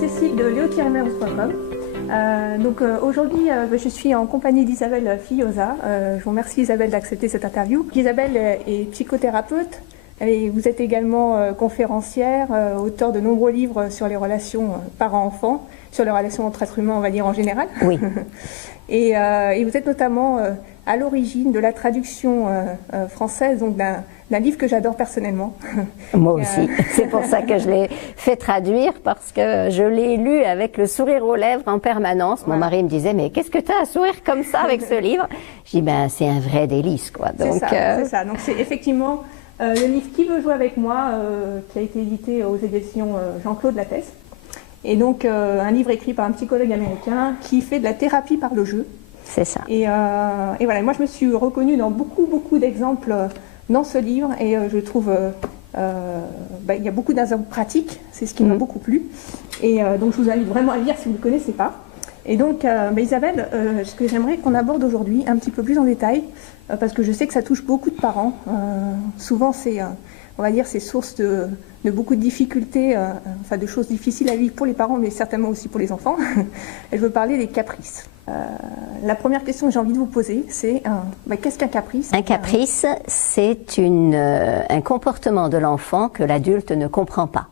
Cécile de léo-mers.com. Aujourd'hui, je suis en compagnie d'Isabelle Fillosa. Je vous remercie Isabelle d'accepter cette interview. Isabelle est psychothérapeute et vous êtes également conférencière, auteure de nombreux livres sur les relations parents-enfants, sur les relations entre êtres humains, on va dire en général. Oui. Et vous êtes notamment à l'origine de la traduction française donc d'un livre que j'adore personnellement. Moi aussi. C'est pour ça que je l'ai fait traduire, parce que je l'ai lu avec le sourire aux lèvres en permanence. Mon mari me disait, mais qu'est-ce que tu as à sourire comme ça avec ce livre? Je dis, ben c'est un vrai délice, quoi. Donc, c'est ça. Donc c'est effectivement le livre Qui veut jouer avec moi, qui a été édité aux éditions Jean-Claude Lattès. Et donc un livre écrit par un psychologue américain qui fait de la thérapie par le jeu. C'est ça. Et voilà, moi je me suis reconnue dans beaucoup d'exemples dans ce livre, et je trouve il y a beaucoup d'exemples pratiques, c'est ce qui m'a beaucoup plu. Et donc je vous invite vraiment à le lire si vous ne le connaissez pas. Et donc Isabelle, ce que j'aimerais qu'on aborde aujourd'hui un petit peu plus en détail, parce que je sais que ça touche beaucoup de parents. Souvent c'est, on va dire, c'est source de beaucoup de difficultés, enfin de choses difficiles à vivre pour les parents, mais certainement aussi pour les enfants. Et je veux parler des caprices. La première question que j'ai envie de vous poser, c'est qu'est-ce qu'un caprice? Un caprice, c'est un comportement de l'enfant que l'adulte ne comprend pas.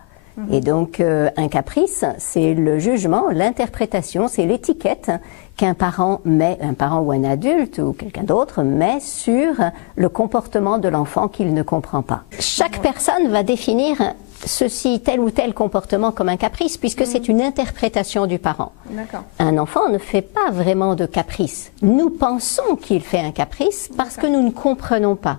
Et donc, un caprice, c'est le jugement, l'interprétation, c'est l'étiquette qu'un parent met, un parent ou un adulte ou quelqu'un d'autre met sur le comportement de l'enfant qu'il ne comprend pas. Chaque personne va définir tel ou tel comportement comme un caprice, puisque c'est une interprétation du parent. Un enfant ne fait pas vraiment de caprice. Nous pensons qu'il fait un caprice parce que nous ne comprenons pas.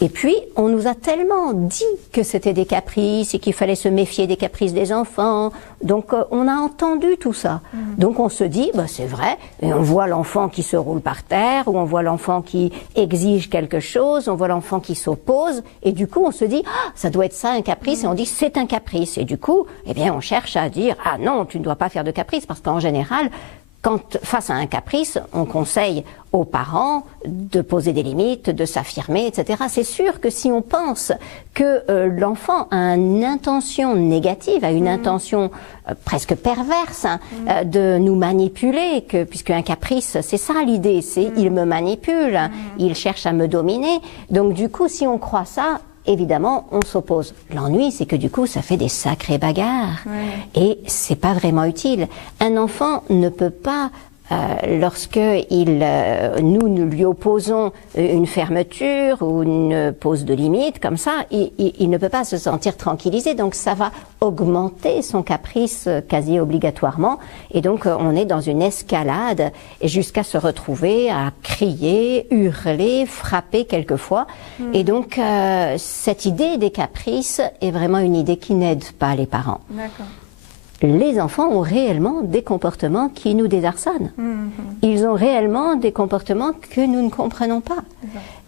Et puis, on nous a tellement dit que c'était des caprices et qu'il fallait se méfier des caprices des enfants. Donc, on a entendu tout ça. Donc, on se dit, c'est vrai, et on voit l'enfant qui se roule par terre, ou on voit l'enfant qui exige quelque chose, on voit l'enfant qui s'oppose, et du coup, on se dit, ça doit être ça un caprice, et on dit, c'est un caprice. Et du coup, eh bien, on cherche à dire, ah non, tu ne dois pas faire de caprice, parce qu'en général, quand face à un caprice, on conseille aux parents de poser des limites, de s'affirmer, etc. C'est sûr que si on pense que l'enfant a une intention négative, a une intention presque perverse de nous manipuler, puisque un caprice, c'est ça l'idée, c'est il me manipule, il cherche à me dominer. Donc du coup, si on croit ça, évidemment, on s'oppose. L'ennui, c'est que du coup, ça fait des sacrées bagarres. Et c'est pas vraiment utile. Un enfant ne peut pas, lorsque nous lui opposons une fermeture ou une pose de limite, comme ça, il ne peut pas se sentir tranquillisé. Donc ça va augmenter son caprice quasi obligatoirement. Et donc on est dans une escalade jusqu'à se retrouver à crier, hurler, frapper quelquefois. Et donc cette idée des caprices est vraiment une idée qui n'aide pas les parents. Les enfants ont réellement des comportements qui nous désarçonnent. Ils ont réellement des comportements que nous ne comprenons pas.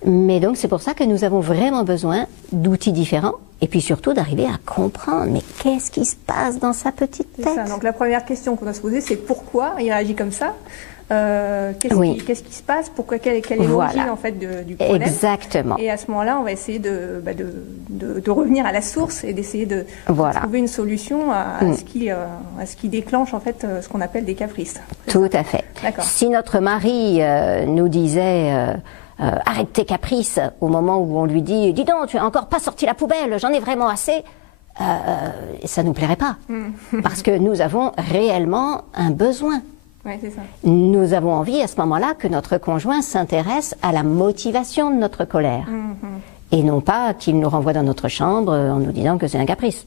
Mais donc c'est pour ça que nous avons vraiment besoin d'outils différents, et puis surtout d'arriver à comprendre, mais qu'est-ce qui se passe dans sa petite tête? C'est ça. Donc la première question qu'on doit se poser, c'est pourquoi il réagit comme ça? Qu'est-ce qui se passe? Pourquoi, quelle est l'origine en fait du problème? Exactement. Et à ce moment-là, on va essayer de revenir à la source et d'essayer de trouver une solution à ce qui déclenche en fait ce qu'on appelle des caprices. Tout à fait. Si notre mari nous disait arrête tes caprices au moment où on lui dit dis donc, tu n'as encore pas sorti la poubelle, j'en ai vraiment assez, ça ne nous plairait pas. Parce que nous avons réellement un besoin. C'est ça. Nous avons envie à ce moment-là que notre conjoint s'intéresse à la motivation de notre colère. Et non pas qu'il nous renvoie dans notre chambre en nous disant que c'est un caprice.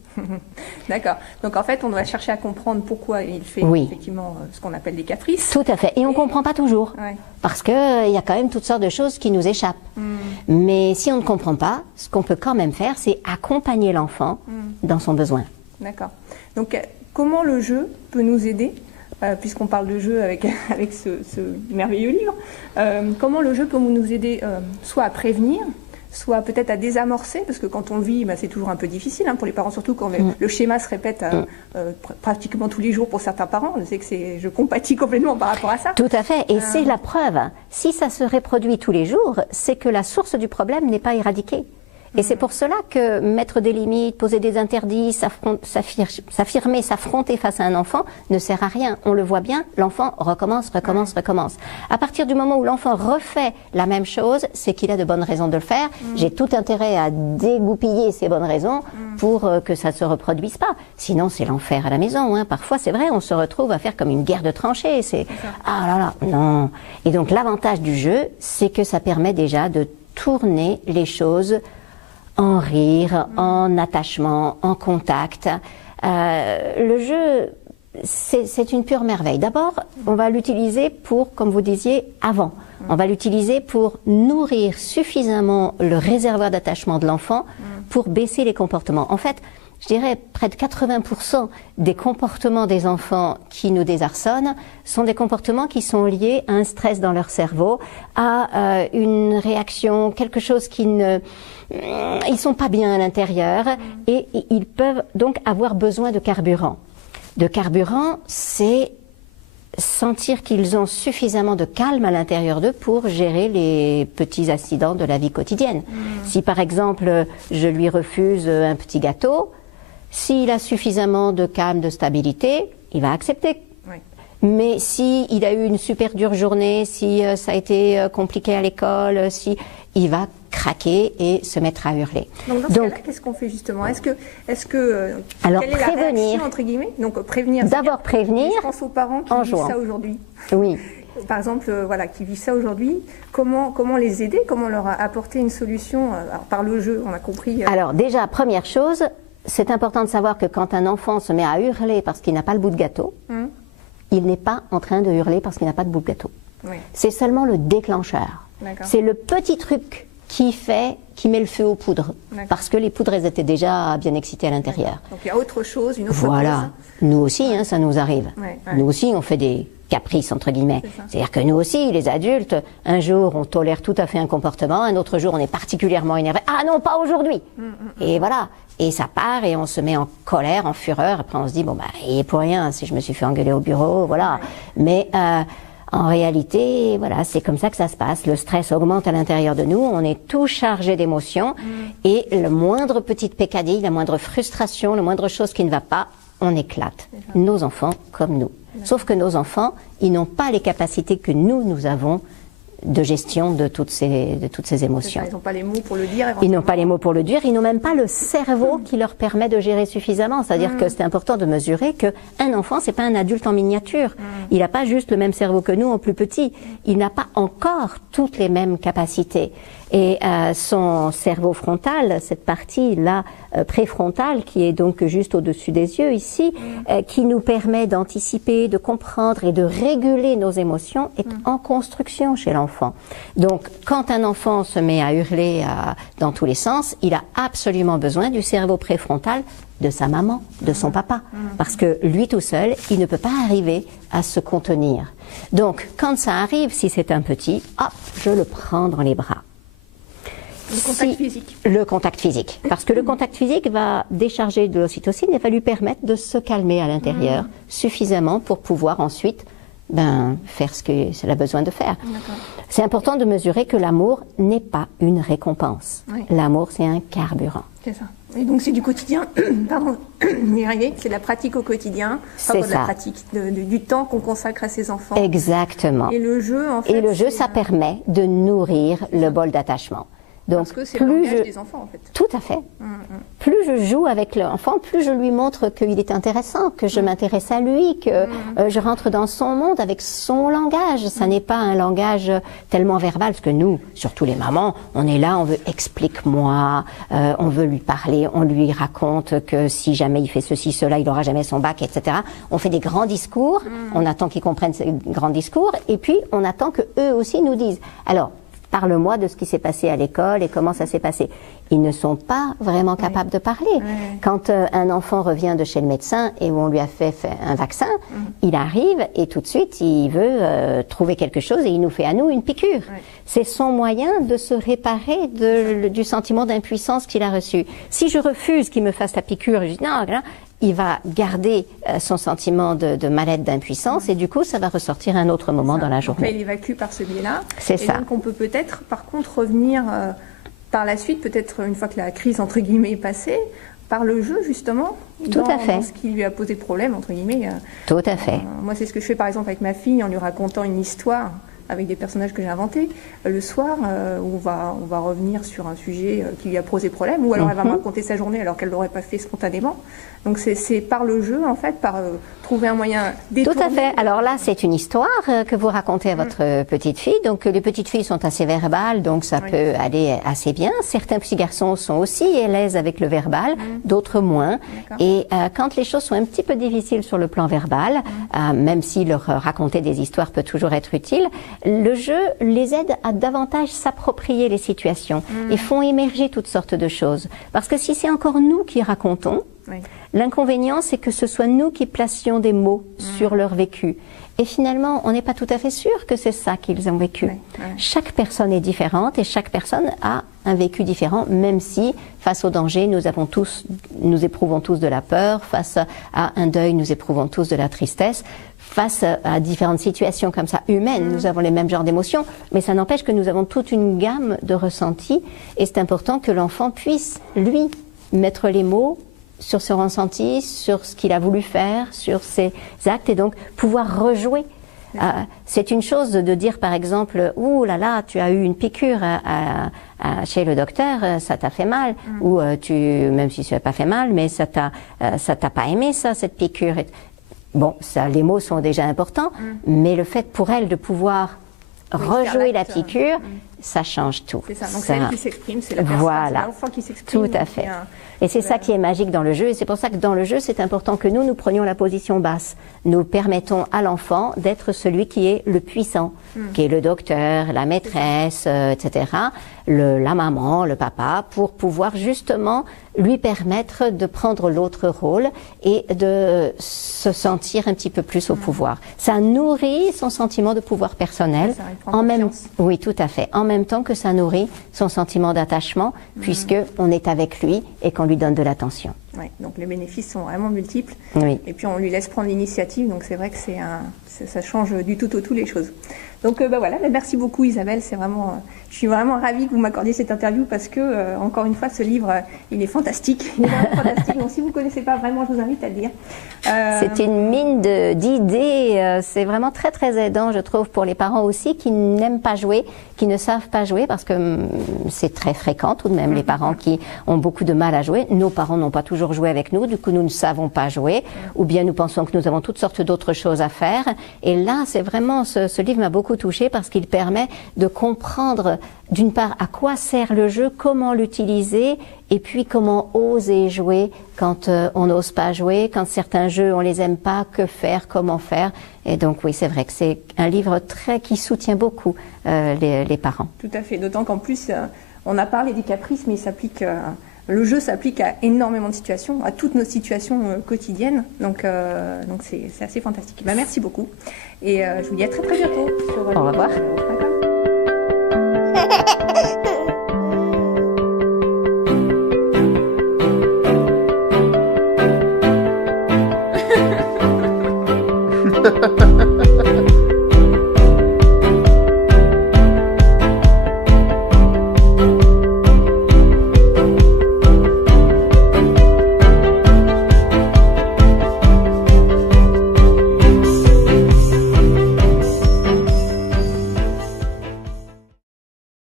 D'accord. Donc en fait, on doit chercher à comprendre pourquoi il fait effectivement ce qu'on appelle des caprices. Tout à fait. Et on ne comprend pas toujours. Parce qu'il y a quand même toutes sortes de choses qui nous échappent. Mais si on ne comprend pas, ce qu'on peut quand même faire, c'est accompagner l'enfant dans son besoin. D'accord. Donc comment le jeu peut nous aider puisqu'on parle de jeu avec ce merveilleux livre, comment le jeu peut nous aider soit à prévenir, soit peut-être à désamorcer, parce que quand on le vit, c'est toujours un peu difficile pour les parents, surtout quand le schéma se répète pratiquement tous les jours pour certains parents. Je sais que je compatis complètement par rapport à ça. Tout à fait, et c'est la preuve. Si ça se reproduit tous les jours, c'est que la source du problème n'est pas éradiquée. Et c'est pour cela que mettre des limites, poser des interdits, s'affirmer, s'affronter face à un enfant ne sert à rien. On le voit bien, l'enfant recommence. À partir du moment où l'enfant refait la même chose, c'est qu'il a de bonnes raisons de le faire. J'ai tout intérêt à dégoupiller ces bonnes raisons pour que ça ne se reproduise pas. Sinon, c'est l'enfer à la maison. Hein. Parfois, c'est vrai, on se retrouve à faire comme une guerre de tranchées. C'est ah là là, non. Et donc, l'avantage du jeu, c'est que ça permet déjà de tourner les choses en rire, en attachement, en contact. Le jeu, c'est une pure merveille. D'abord, on va l'utiliser pour, comme vous disiez, avant. On va l'utiliser pour nourrir suffisamment le réservoir d'attachement de l'enfant pour baisser les comportements. En fait, je dirais près de 80% des comportements des enfants qui nous désarçonnent sont des comportements qui sont liés à un stress dans leur cerveau, à une réaction, quelque chose qui ne... Ils sont pas bien à l'intérieur et ils peuvent donc avoir besoin de carburant. De carburant, c'est sentir qu'ils ont suffisamment de calme à l'intérieur d'eux pour gérer les petits accidents de la vie quotidienne. Si par exemple, je lui refuse un petit gâteau, s'il a suffisamment de calme, de stabilité, il va accepter. Oui. Mais si il a eu une super dure journée, si ça a été compliqué à l'école, si il va craquer et se mettre à hurler. Donc dans ce cas-là, qu'est-ce qu'on fait justement? Alors quelle est la réaction, entre guillemets? Donc prévenir. D'abord prévenir. Je pense aux parents qui vivent ça aujourd'hui. Oui. Par exemple, voilà, qui vivent ça aujourd'hui. Comment les aider? Comment leur apporter une solution? Alors, par le jeu, on a compris. Alors déjà, première chose, c'est important de savoir que quand un enfant se met à hurler parce qu'il n'a pas le bout de gâteau, il n'est pas en train de hurler parce qu'il n'a pas de bout de gâteau. Oui. C'est seulement le déclencheur. C'est le petit truc qui met le feu aux poudres. Parce que les poudres, elles étaient déjà bien excitées à l'intérieur. Donc il y a autre chose, une autre Voilà. Nous aussi, hein, ça nous arrive. Nous aussi, on fait des caprices, entre guillemets. C'est-à-dire que nous aussi, les adultes, un jour, on tolère tout à fait un comportement, un autre jour, on est particulièrement énervé. Ah non, pas aujourd'hui. Et voilà. Et ça part et on se met en colère, en fureur. Après, on se dit, bon, bah, il est pour rien si je me suis fait engueuler au bureau, voilà. Mais en réalité, voilà, c'est comme ça que ça se passe. Le stress augmente à l'intérieur de nous, on est tout chargé d'émotions et le moindre petite peccadille, la moindre frustration, la moindre chose qui ne va pas, on éclate. Nos enfants comme nous. Sauf que nos enfants, ils n'ont pas les capacités que nous avons de gestion de toutes ces émotions. Ils n'ont pas les mots pour le dire. Ils n'ont pas les mots pour le dire, ils n'ont même pas le cerveau qui leur permet de gérer suffisamment. C'est-à-dire que c'est important de mesurer qu'un enfant, c'est pas un adulte en miniature. Il n'a pas juste le même cerveau que nous en plus petit. Il n'a pas encore toutes les mêmes capacités. Et son cerveau frontal, cette partie-là préfrontale, qui est donc juste au-dessus des yeux ici, qui nous permet d'anticiper, de comprendre et de réguler nos émotions, est en construction chez l'enfant. Donc, quand un enfant se met à hurler dans tous les sens, il a absolument besoin du cerveau préfrontal de sa maman, de son papa. Parce que lui tout seul, il ne peut pas arriver à se contenir. Donc, quand ça arrive, si c'est un petit, hop, je le prends dans les bras. Le contact physique. Le contact physique. Parce que le contact physique va décharger de l'ocytocine et va lui permettre de se calmer à l'intérieur suffisamment pour pouvoir ensuite faire ce qu'elle a besoin de faire. C'est important de mesurer que l'amour n'est pas une récompense. Oui. L'amour, c'est un carburant. C'est ça. Et donc c'est du quotidien, pardon, c'est de la pratique au quotidien, c'est ça. La pratique, du temps qu'on consacre à ses enfants. Exactement. Et le jeu, en fait. Et le jeu, ça permet de nourrir le bol d'attachement. Donc, parce que c'est le langage des enfants, en fait. Tout à fait. Plus je joue avec l'enfant, plus je lui montre qu'il est intéressant, que je m'intéresse à lui, que je rentre dans son monde avec son langage. Ça n'est pas un langage tellement verbal, parce que nous, surtout les mamans, on est là, on veut explique-moi, on veut lui parler, on lui raconte que si jamais il fait ceci, cela, il n'aura jamais son bac, etc. On fait des grands discours, on attend qu'ils comprennent ces grands discours, et puis on attend qu'eux aussi nous disent. Alors, parle-moi de ce qui s'est passé à l'école et comment ça s'est passé. Ils ne sont pas vraiment capables de parler. Quand un enfant revient de chez le médecin et où on lui a fait un vaccin, il arrive et tout de suite, il veut trouver quelque chose et il nous fait à nous une piqûre. C'est son moyen de se réparer du sentiment d'impuissance qu'il a reçu. Si je refuse qu'il me fasse la piqûre, je dis non, il va garder son sentiment de mal-être, d'impuissance, et du coup, ça va ressortir à un autre moment dans la journée. Donc là, il évacue par ce biais-là. C'est ça. Donc, on peut peut-être, par contre, revenir par la suite, peut-être une fois que la crise entre guillemets est passée, par le jeu justement, Tout à fait. dans ce qui lui a posé problème entre guillemets. Tout à fait. Moi, c'est ce que je fais par exemple avec ma fille en lui racontant une histoire avec des personnages que j'ai inventés le soir, où on va revenir sur un sujet qui lui a posé problème, ou alors elle va me raconter sa journée alors qu'elle ne l'aurait pas fait spontanément. Donc c'est par le jeu, en fait, par trouver un moyen détourné. Tout à fait. Alors là, c'est une histoire que vous racontez à votre petite fille. Donc les petites filles sont assez verbales, donc ça peut aller assez bien. Certains petits garçons sont aussi à l'aise avec le verbal, d'autres moins. Et quand les choses sont un petit peu difficiles sur le plan verbal, même si leur raconter des histoires peut toujours être utile, le jeu les aide à davantage s'approprier les situations et font émerger toutes sortes de choses. Parce que si c'est encore nous qui racontons, l'inconvénient, c'est que ce soit nous qui placions des mots sur leur vécu. Et finalement, on n'est pas tout à fait sûr que c'est ça qu'ils ont vécu. Chaque personne est différente et chaque personne a un vécu différent, même si, face au danger, nous éprouvons tous de la peur, face à un deuil, nous éprouvons tous de la tristesse, face à différentes situations comme ça humaines, nous avons les mêmes genres d'émotions, mais ça n'empêche que nous avons toute une gamme de ressentis et c'est important que l'enfant puisse, lui, mettre les mots sur ce ressenti, sur ce qu'il a voulu faire, sur ses actes et donc pouvoir rejouer. C'est une chose de dire par exemple « Ouh là là, tu as eu une piqûre chez le docteur, ça t'a fait mal. » Ou même si ça n'a pas fait mal, mais ça t'a pas aimé ça, cette piqûre. Bon, ça, les mots sont déjà importants, mais le fait pour elle de pouvoir rejouer la piqûre, ça change tout. C'est ça, donc c'est elle qui s'exprime, c'est la personne, voilà. c'est l'enfant qui s'exprime. Tout à fait. Et c'est ça qui est magique dans le jeu, et c'est pour ça que dans le jeu, c'est important que nous prenions la position basse. Nous permettons à l'enfant d'être celui qui est le puissant, qui est le docteur, la maîtresse, etc., la maman, le papa, pour pouvoir justement lui permettre de prendre l'autre rôle et de se sentir un petit peu plus au pouvoir. Ça nourrit son sentiment de pouvoir personnel, oui, tout à fait, en même temps que ça nourrit son sentiment d'attachement, puisque on est avec lui et qu'on lui donne de l'attention. Ouais, donc les bénéfices sont vraiment multiples. Oui. Et puis on lui laisse prendre l'initiative, donc c'est vrai que ça change du tout au tout les choses. Donc voilà, merci beaucoup Isabelle, je suis vraiment ravie que vous m'accordiez cette interview parce que, encore une fois, ce livre, il est fantastique. Il est vraiment fantastique, donc si vous ne connaissez pas vraiment, je vous invite à le lire. C'est une mine d'idées, c'est vraiment très très aidant, je trouve, pour les parents aussi qui n'aiment pas jouer, qui ne savent pas jouer, parce que c'est très fréquent tout de même, les parents qui ont beaucoup de mal à jouer. Nos parents n'ont pas toujours joué avec nous, du coup nous ne savons pas jouer, ou bien nous pensons que nous avons toutes sortes d'autres choses à faire. Et là, c'est vraiment, ce livre m'a beaucoup touchée parce qu'il permet de comprendre d'une part à quoi sert le jeu, comment l'utiliser et puis comment oser jouer quand on n'ose pas jouer, quand certains jeux on les aime pas, que faire, comment faire. Et donc oui, c'est vrai que c'est un livre qui soutient beaucoup les parents. Tout à fait, d'autant qu'en plus on a parlé des caprices, mais le jeu s'applique à énormément de situations, à toutes nos situations quotidiennes. Donc c'est assez fantastique. Merci beaucoup. Et je vous dis à très très bientôt sur Au revoir. Instagram.